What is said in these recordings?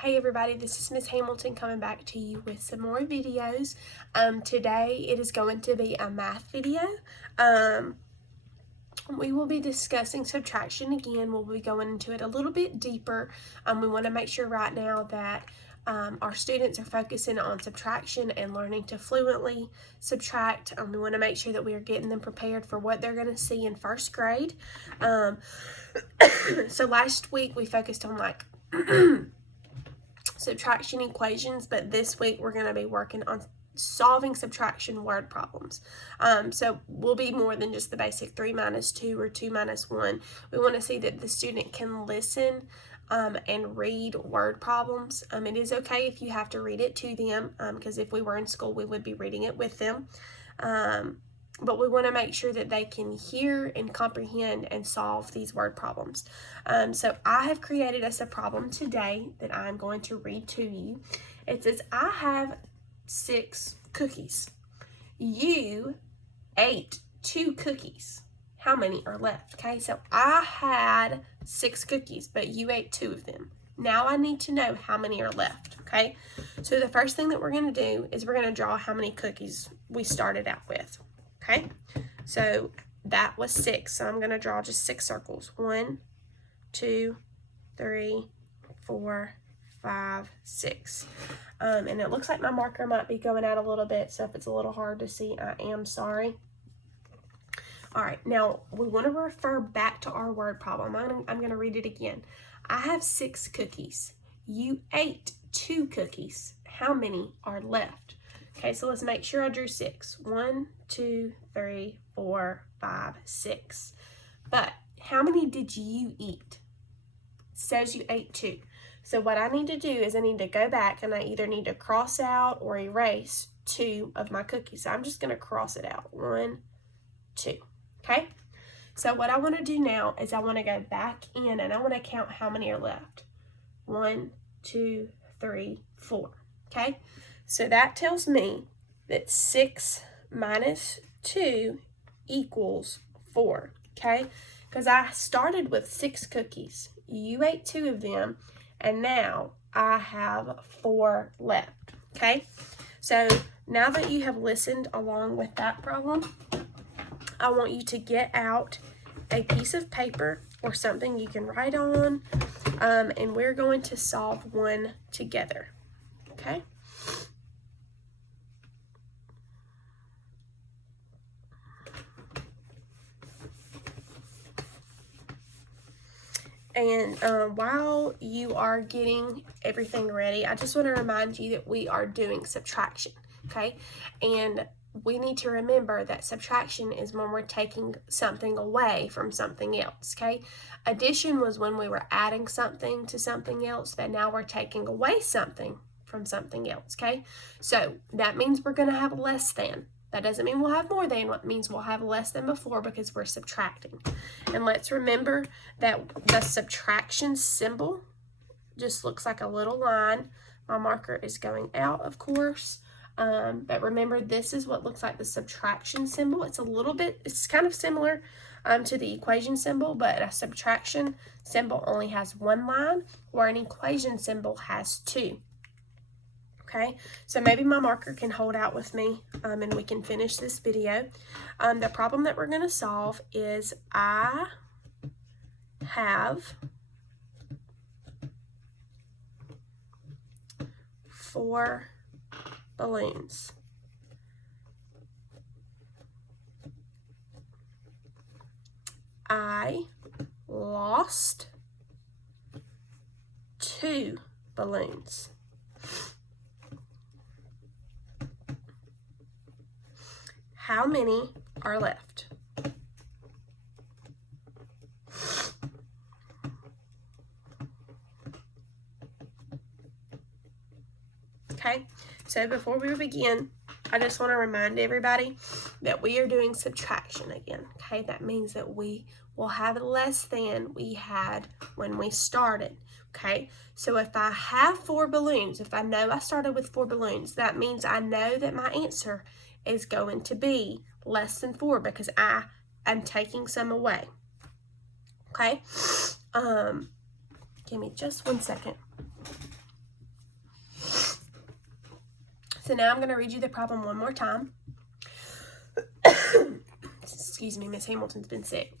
Hey everybody, this is Miss Hamilton coming back to you with some more videos. Today it is going to be a math video. We will be discussing subtraction again. We'll be going into it a little bit deeper. We want to make sure right now that our students are focusing on subtraction and learning to fluently subtract. We want to make sure that we are getting them prepared for what they're going to see in first grade. So last week we focused on like subtraction equations, but this week we're going to be working on solving subtraction word problems. So we'll be more than just the basic 3 minus 2 or 2 minus 1. We want to see that the student can listen and read word problems. It is okay if you have to read it to them, because if we were in school we would be reading it with them. But we want to make sure that they can hear and comprehend and solve these word problems. So I have created us a problem today that I'm going to read to you. It says, I have 6 cookies. You ate 2 cookies. How many are left? Okay, so I had 6 cookies, but you ate 2 of them. Now I need to know how many are left, okay? So the first thing that we're going to do is we're going to draw how many cookies we started out with. Okay, so that was 6. So I'm going to draw just 6 circles. 1, 2, 3, 4, 5, 6. And it looks like my marker might be going out a little bit. So if it's a little hard to see, I am sorry. All right, now we want to refer back to our word problem. I'm going to read it again. I have 6 cookies. You ate 2 cookies. How many are left? Okay, so let's make sure I drew 6. 1, 2, 3, 4, 5, 6. But how many did you eat? It says you ate 2. So what I need to do is I need to go back and I either need to cross out or erase 2 of my cookies. So I'm just going to cross it out. 1, 2. Okay? So what I want to do now is I want to go back in and I want to count how many are left. 1, 2, 3, 4. Okay? So that tells me that 6 minus 2 equals 4, okay? Because I started with 6 cookies. You ate 2 of them, and now I have 4 left, okay? So now that you have listened along with that problem, I want you to get out a piece of paper or something you can write on, and we're going to solve one together, okay? And while you are getting everything ready, I just want to remind you that we are doing subtraction, okay? And we need to remember that subtraction is when we're taking something away from something else, okay? Addition was when we were adding something to something else, but now we're taking away something from something else, okay? So that means we're going to have less than. That doesn't mean we'll have more than. What means we'll have less than before because we're subtracting. And let's remember that the subtraction symbol just looks like a little line. My marker is going out, of course. But remember, this is what looks like the subtraction symbol. It's kind of similar to the equation symbol, but a subtraction symbol only has 1 line, where an equation symbol has 2. Okay, so maybe my marker can hold out with me and we can finish this video. The problem that we're going to solve is I have 4 balloons. I lost 2 balloons. How many are left? Okay, so before we begin, I just want to remind everybody that we are doing subtraction again. Okay, that means that we will have less than we had when we started. Okay, so if I have 4 balloons, if I know I started with 4 balloons, that means I know that my answer is going to be less than 4 because I am taking some away. Okay, give me just 1 second. So now I'm going to read you the problem one more time. Excuse me, Miss Hamilton's been sick.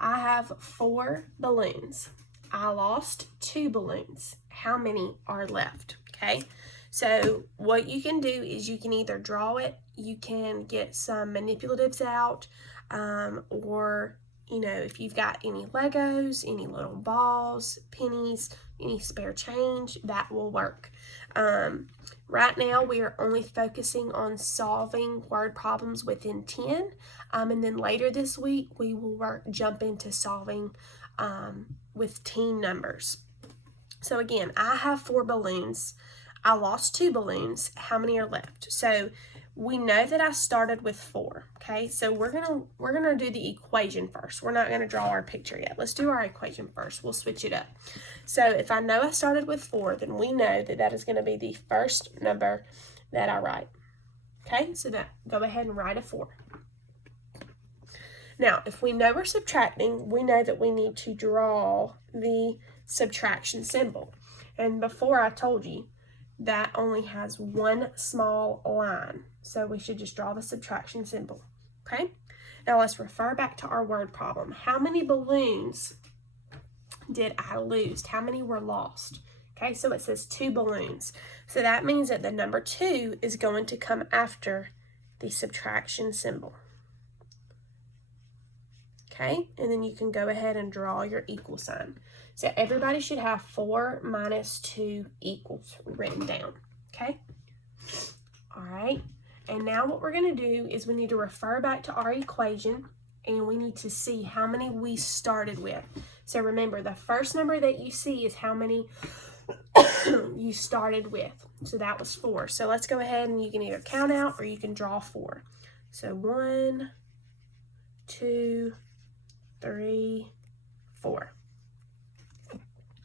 I have 4 balloons. I lost 2 balloons. How many are left? Okay, so what you can do is you can either draw it, you can get some manipulatives out, or, you know, if you've got any Legos, any little balls, pennies, any spare change, that will work. Right now, we are only focusing on solving word problems within 10, and then later this week, we will jump into solving with teen numbers. So again, I have 4 balloons. I lost 2 balloons. How many are left? So we know that I started with 4. Okay, so we're gonna do the equation first. We're not gonna draw our picture yet. Let's do our equation first. We'll switch it up. So if I know I started with 4, then we know that that is going to be the first number that I write. Okay, so that go ahead and write a 4. Now, if we know we're subtracting, we know that we need to draw the subtraction symbol. And before I told you that only has one small line. So we should just draw the subtraction symbol. Okay, now let's refer back to our word problem. How many balloons did I lose? How many were lost? Okay, so it says 2 balloons. So that means that the number 2 is going to come after the subtraction symbol. Okay, and then you can go ahead and draw your equal sign. So everybody should have 4 minus 2 equals written down. Okay, all right. And now what we're going to do is we need to refer back to our equation, and we need to see how many we started with. So remember, the first number that you see is how many you started with. So that was 4. So let's go ahead and you can either count out or you can draw 4. So 1, 2, 3, 4.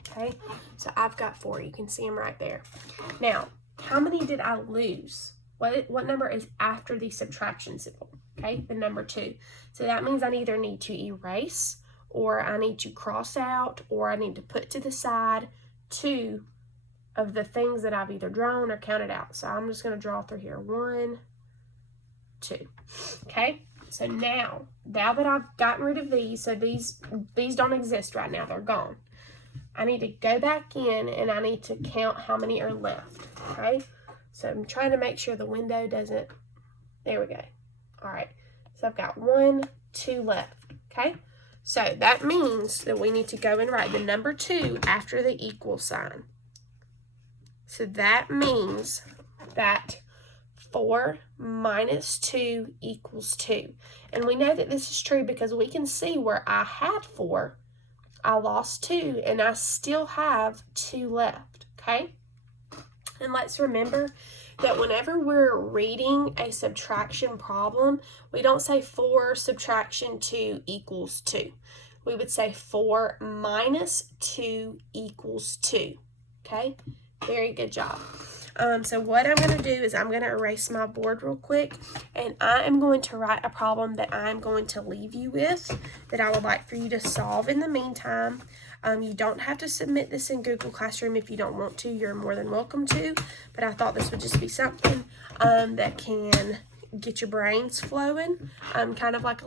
Okay, so I've got 4. You can see them right there. Now, how many did I lose? What number is after the subtraction symbol? Okay, the number 2. So that means I either need to erase, or I need to cross out, or I need to put to the side 2 of the things that I've either drawn or counted out. So I'm just going to draw through here. 1, 2. Okay, so now that I've gotten rid of these, so these don't exist right now. They're gone. I need to go back in and I need to count how many are left. Okay, so I'm trying to make sure the window doesn't, there we go. All right, so I've got 1, 2 left. Okay, so that means that we need to go and write the number 2 after the equal sign. So that means that 4 minus 2 equals 2. And we know that this is true because we can see where I had 4, I lost 2, and I still have 2 left, okay? And let's remember that whenever we're reading a subtraction problem, we don't say 4 subtraction 2 equals 2. We would say 4 minus 2 equals 2, okay? Very good job. So what I'm going to do is I'm going to erase my board real quick, and I am going to write a problem that I'm going to leave you with that I would like for you to solve in the meantime. You don't have to submit this in Google Classroom if you don't want to. You're more than welcome to, but I thought this would just be something that can get your brains flowing, kind of like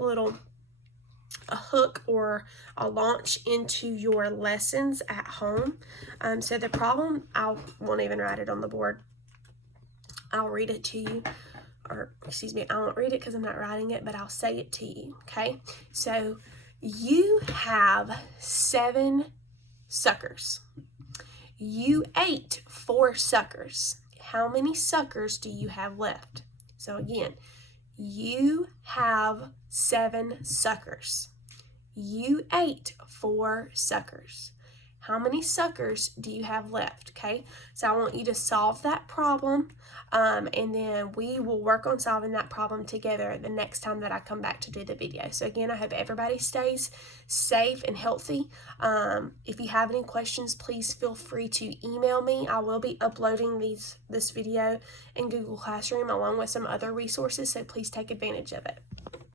a hook or a launch into your lessons at home. So the problem, I won't even write it on the board. I'll read it to you, or excuse me, I won't read it because I'm not writing it, but I'll say it to you, okay? So you have 7 suckers. You ate 4 suckers. How many suckers do you have left? So again, you have 7 suckers. You ate 4 suckers. How many suckers do you have left? Okay, so I want you to solve that problem, and then we will work on solving that problem together the next time that I come back to do the video. So again, I hope everybody stays safe and healthy. If you have any questions, please feel free to email me. I will be uploading this video in Google Classroom along with some other resources, so please take advantage of it.